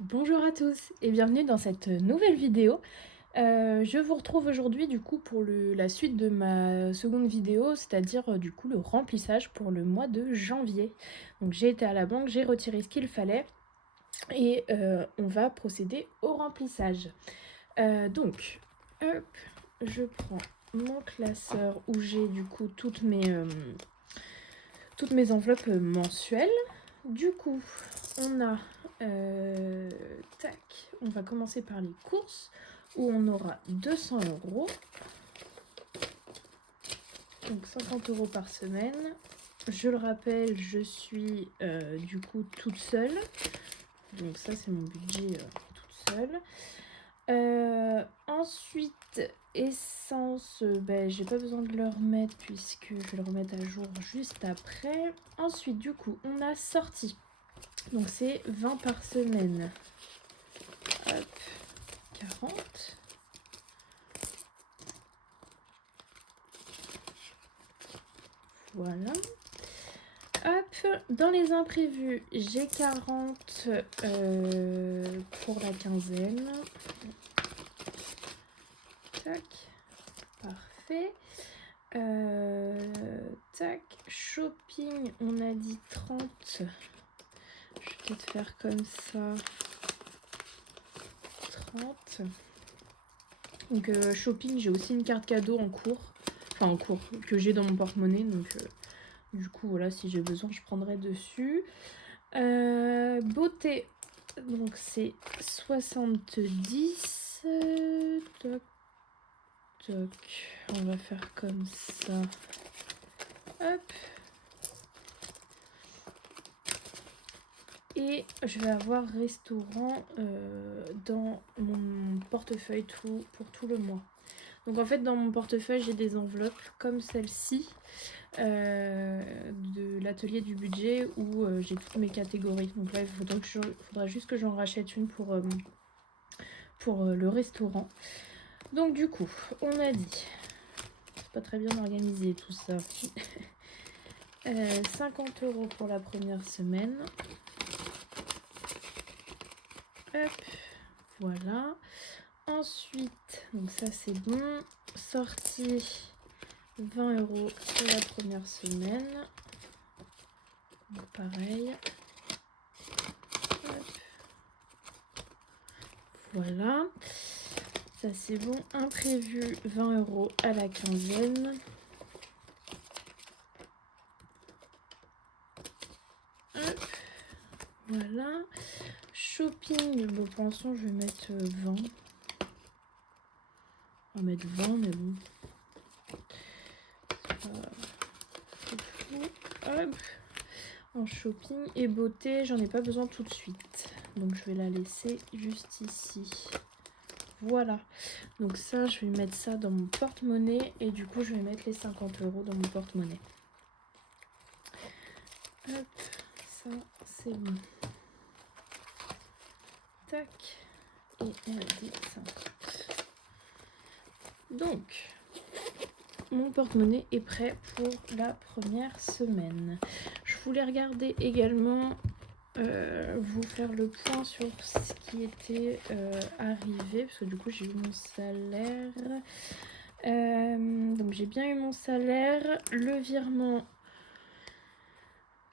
Bonjour à tous et bienvenue dans cette nouvelle vidéo. Je vous retrouve aujourd'hui du coup pour la suite de ma seconde vidéo, c'est-à-dire du coup le remplissage pour le mois de janvier. Donc j'ai été à la banque, j'ai retiré ce qu'il fallait et on va procéder au remplissage. Donc, hop, je prends mon classeur où j'ai du coup toutes mes enveloppes mensuelles. Du coup, on a tac, on va commencer par les courses où on aura 200 euros, donc 50 euros par semaine. Je le rappelle, je suis du coup toute seule, donc ça c'est mon budget toute seule. Ensuite, essence, j'ai pas besoin de le remettre puisque je vais le remettre à jour juste après. Ensuite, du coup, on a sorti. Donc c'est 20 par semaine. Hop, 40. Voilà. Hop, dans les imprévus, j'ai 40 pour la quinzaine. Tac, parfait. Tac, shopping, on a dit 30. Je vais peut-être faire comme ça. 30. Donc shopping, j'ai aussi une carte cadeau en cours. Enfin en cours, que j'ai dans mon porte-monnaie. Donc du coup, voilà, si j'ai besoin, je prendrai dessus. Beauté, donc c'est 70. Toc, toc. On va faire comme ça. Hop. Et je vais avoir restaurant dans mon portefeuille pour tout le mois. Donc en fait, dans mon portefeuille, j'ai des enveloppes comme celle-ci de l'atelier du budget où j'ai toutes mes catégories. Donc là, il faudra juste que j'en rachète une pour le restaurant. Donc du coup, on a dit, c'est pas très bien organisé tout ça. 50 euros pour la première semaine. Hop, voilà. Ensuite, donc ça c'est bon. Sortie 20 euros pour la première semaine. Donc pareil. Hop. Voilà. Ça c'est bon. Imprévu 20 euros à la quinzaine. Hop. Voilà. Shopping, bon, pour l'instant je vais mettre 20. On va mettre 20, mais bon. Hop. En shopping et beauté, j'en ai pas besoin tout de suite. Donc je vais la laisser juste ici. Voilà. Donc ça, je vais mettre ça dans mon porte-monnaie. Et du coup, je vais mettre les 50 euros dans mon porte-monnaie. Hop. Ça, c'est bon. Tac. Et elle dit 50. Donc, mon porte-monnaie est prêt pour la première semaine. Je voulais regarder également, vous faire le point sur ce qui était arrivé, parce que du coup j'ai eu mon salaire. Donc j'ai bien eu mon salaire. Le virement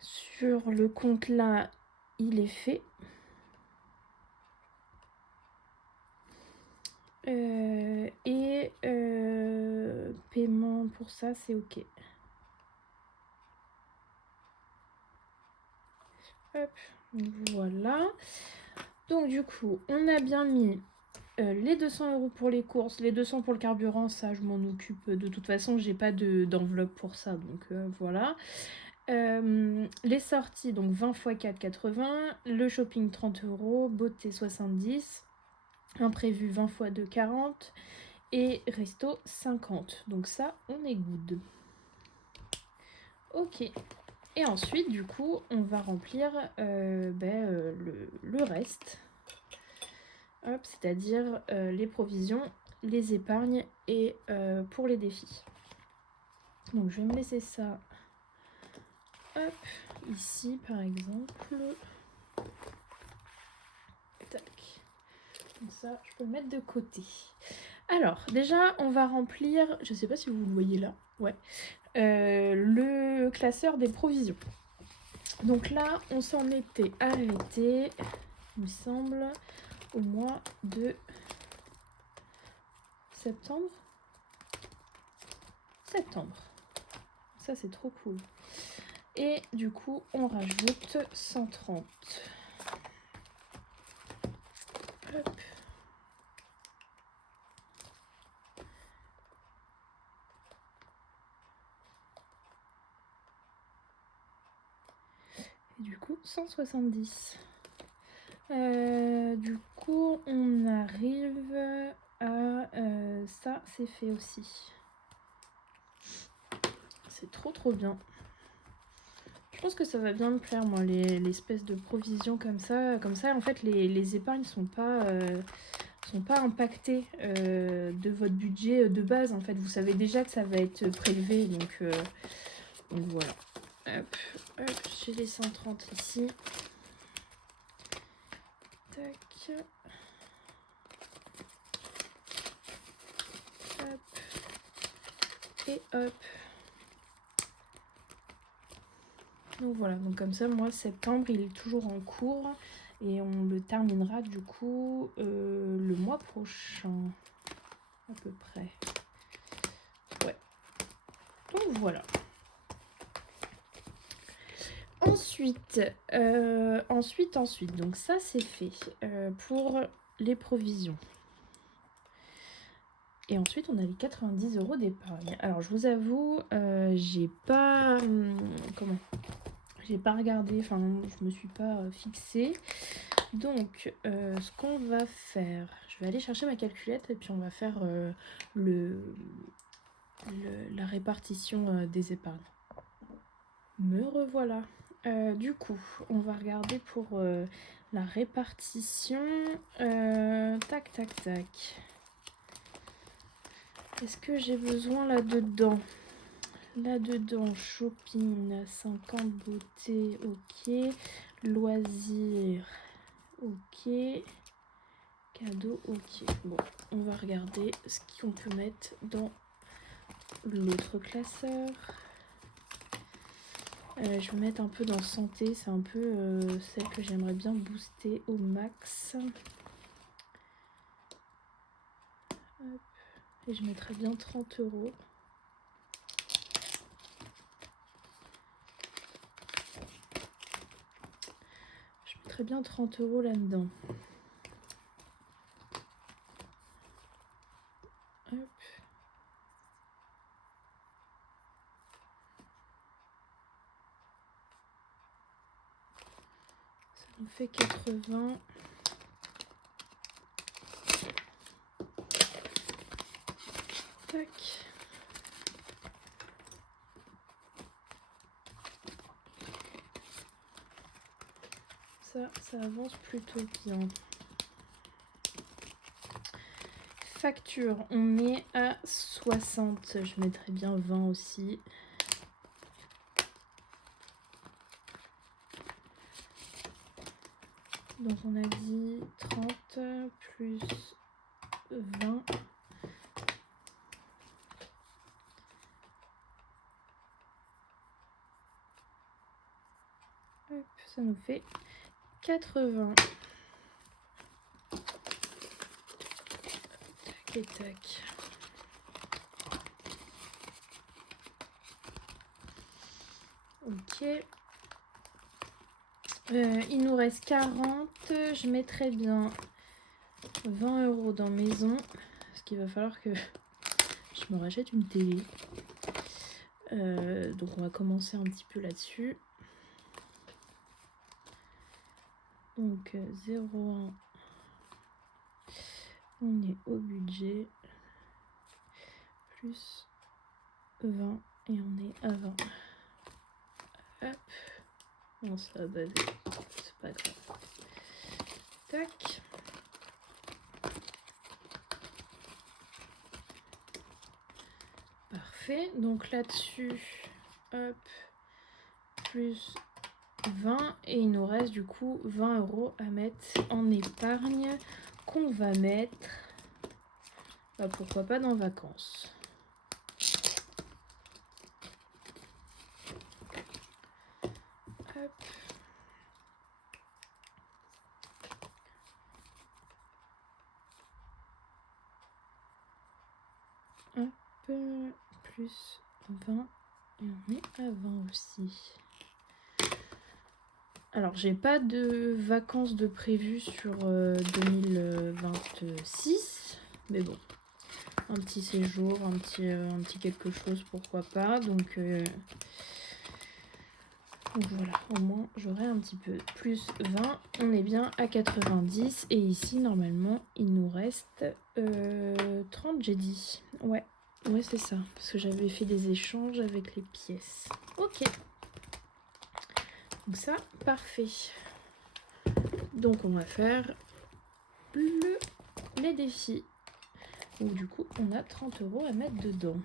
sur le compte là, il est fait. Et paiement pour ça, c'est ok. Hop, voilà. Donc du coup, on a bien mis les 200 euros pour les courses, les 200 pour le carburant, ça je m'en occupe. De toute façon, j'ai pas d'enveloppe pour ça, donc voilà. Les sorties, donc 20 x 4, 80. Le shopping, 30 euros. Beauté, 70. Imprévu, 20 x 2, 40. Et resto, 50. Donc ça, on est good. Ok. Et ensuite, du coup, on va remplir le reste. Hop, c'est-à-dire les provisions, les épargnes et pour les défis. Donc je vais me laisser ça hop, ici par exemple. Tac. ça, je peux le mettre de côté. Alors, déjà, on va remplir, je sais pas si vous le voyez là, ouais, le classeur des provisions. Donc là, on s'en était arrêté, il me semble, au mois de septembre. Ça, c'est trop cool. Et du coup, on rajoute 130. Hop. Et du coup, 170. Du coup, on arrive à... ça, c'est fait aussi. C'est trop bien. Je pense que ça va bien me plaire, moi, l'espèce de provision comme ça. Comme ça, en fait, les épargnes sont pas impactées de votre budget de base. En fait, vous savez déjà que ça va être prélevé. Donc voilà. Hop, j'ai les 130 ici. Tac. Hop. Et hop. Donc voilà, donc comme ça, moi, septembre, il est toujours en cours. Et on le terminera du coup le mois prochain. À peu près. Ouais. Donc voilà. Ensuite, donc ça c'est fait pour les provisions. Et ensuite on a les 90 € d'épargne. Alors je vous avoue, j'ai pas regardé, enfin je me suis pas fixée. Donc ce qu'on va faire, je vais aller chercher ma calculette et puis on va faire la répartition des épargnes. Me revoilà. Du coup, on va regarder pour la répartition. Tac. Est-ce que j'ai besoin là-dedans? Là-dedans, shopping, 50 beauté, ok. Loisirs, ok. Cadeau, ok. Bon, on va regarder ce qu'on peut mettre dans l'autre classeur. Je vais mettre un peu dans santé, c'est un peu celle que j'aimerais bien booster au max. Hop. Et je mettrais bien 30 €. Je mettrais bien 30 € là-dedans. Hop. Ça nous fait 80. Tac. Ça avance plutôt bien. Facture, on est à 60. Je mettrais bien 20 aussi. Donc on a dit 30 plus 20. Hop, ça nous fait 80. Tac et tac. Ok. Il nous reste 40. Je mettrais bien 20 € dans maison. Parce qu'il va falloir que je me rachète une télé. Donc on va commencer un petit peu là-dessus. Donc 0,1. On est au budget. Plus 20 et on est à 20. Hop. Non, ça va baver. C'est pas grave. Tac. Parfait. Donc là-dessus, hop, plus 20. Et il nous reste du coup 20 € à mettre en épargne qu'on va mettre, bah, pourquoi pas dans vacances. Hop. Hop, plus 20 et on est à 20 aussi. Alors, j'ai pas de vacances de prévues sur 2026, mais bon, un petit séjour, un petit quelque chose, pourquoi pas. Donc voilà, au moins j'aurai un petit peu plus 20, on est bien à 90 et ici normalement il nous reste 30, j'ai dit. Ouais, c'est ça, parce que j'avais fait des échanges avec les pièces. Ok, donc ça, parfait. Donc on va faire les défis. Donc du coup on a 30 € à mettre dedans.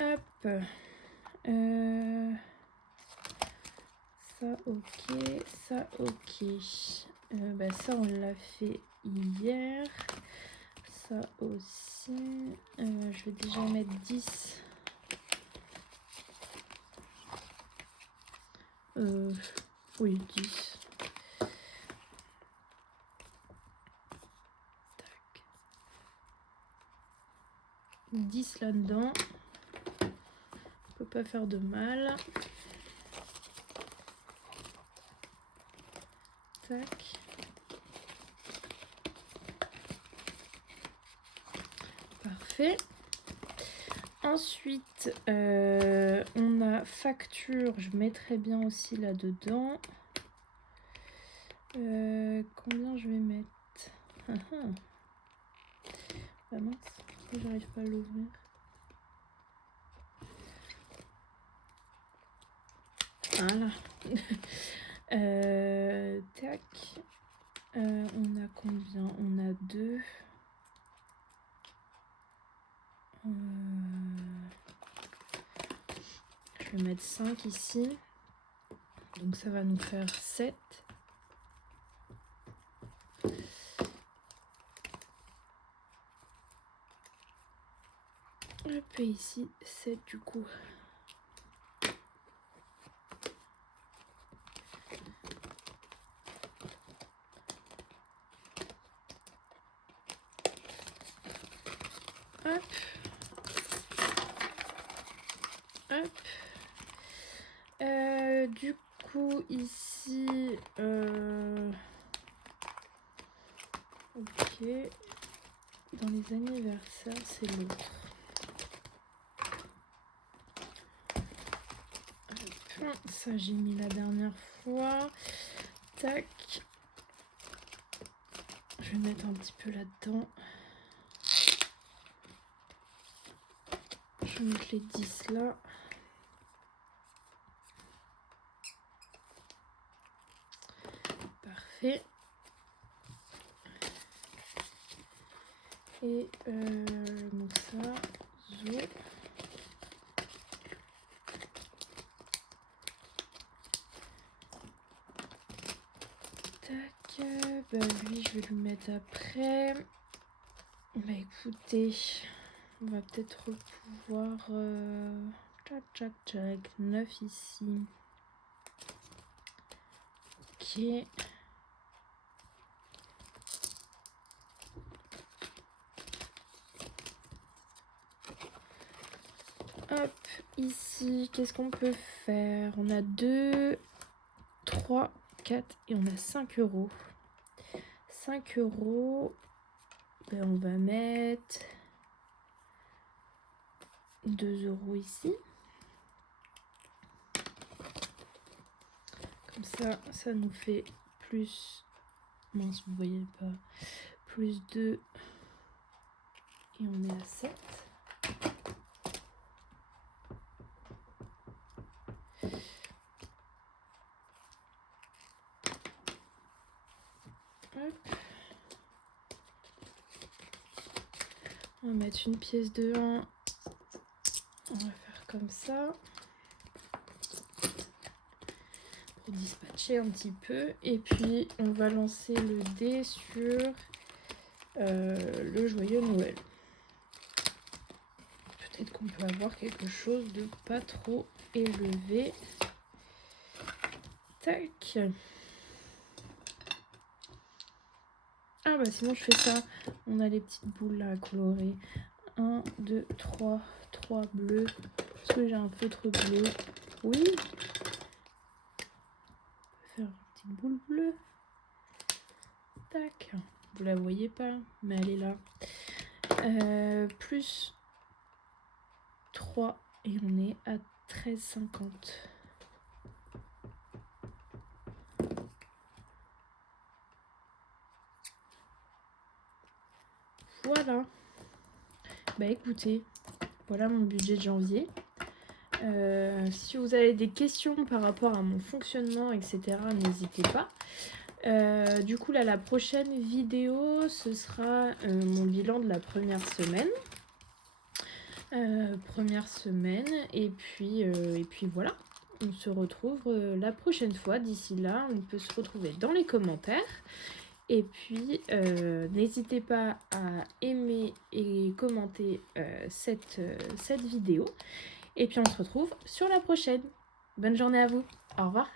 Hop. Ça ok, ça ok. Bah ça on l'a fait hier. Ça aussi. Je vais déjà mettre 10. Oui, 10. Tac. 10 là-dedans. Peut pas faire de mal. Tac. Parfait. Ensuite, on a facture. Je mettrai bien aussi là-dedans. Combien je vais mettre? Ah mince, pourquoi j'arrive pas à l'ouvrir? Voilà. Tac. On a combien? On a 2. Je vais mettre 5 ici. Donc ça va nous faire 7. Hop, et ici 7 du coup. Hop. Hop. Du coup ici ok, dans les anniversaires c'est l'autre. Ça j'ai mis la dernière fois. Tac. Je vais mettre un petit peu là-dedans. Je vais mettre les 10 là. Parfait. Et donc ça, zo. Tac. Bah lui, je vais lui mettre après. Bah écoutez, on va peut-être pouvoir... Tchac, tchac, tchac. 9 ici. Ok. Hop, ici, qu'est-ce qu'on peut faire? On a 2, 3, 4 et on a 5 €. 5 €. Ben, on va mettre 2 € ici. Comme ça nous fait plus... Mince, vous voyez pas. Plus 2. Et on est à 7. Hop. On va mettre une pièce de 1. On va faire comme ça. Pour dispatcher un petit peu. Et puis, on va lancer le dé sur le joyeux Noël. Peut-être qu'on peut avoir quelque chose de pas trop élevé. Tac. Ah bah sinon je fais ça. On a les petites boules là à colorer. 1, 2, 3. 3 bleus. Est-ce que j'ai un feutre bleu? Oui. On peut faire une petite boule bleue. Tac. Vous la voyez pas, mais elle est là. Plus 3 et on est à 13,50. Voilà. Bah écoutez, voilà mon budget de janvier. Si vous avez des questions par rapport à mon fonctionnement, etc., n'hésitez pas. Du coup, là, la prochaine vidéo, ce sera mon bilan de la première semaine. Et puis voilà. On se retrouve la prochaine fois. D'ici là, on peut se retrouver dans les commentaires. Et puis, n'hésitez pas à aimer et commenter cette vidéo. Et puis, on se retrouve sur la prochaine. Bonne journée à vous. Au revoir.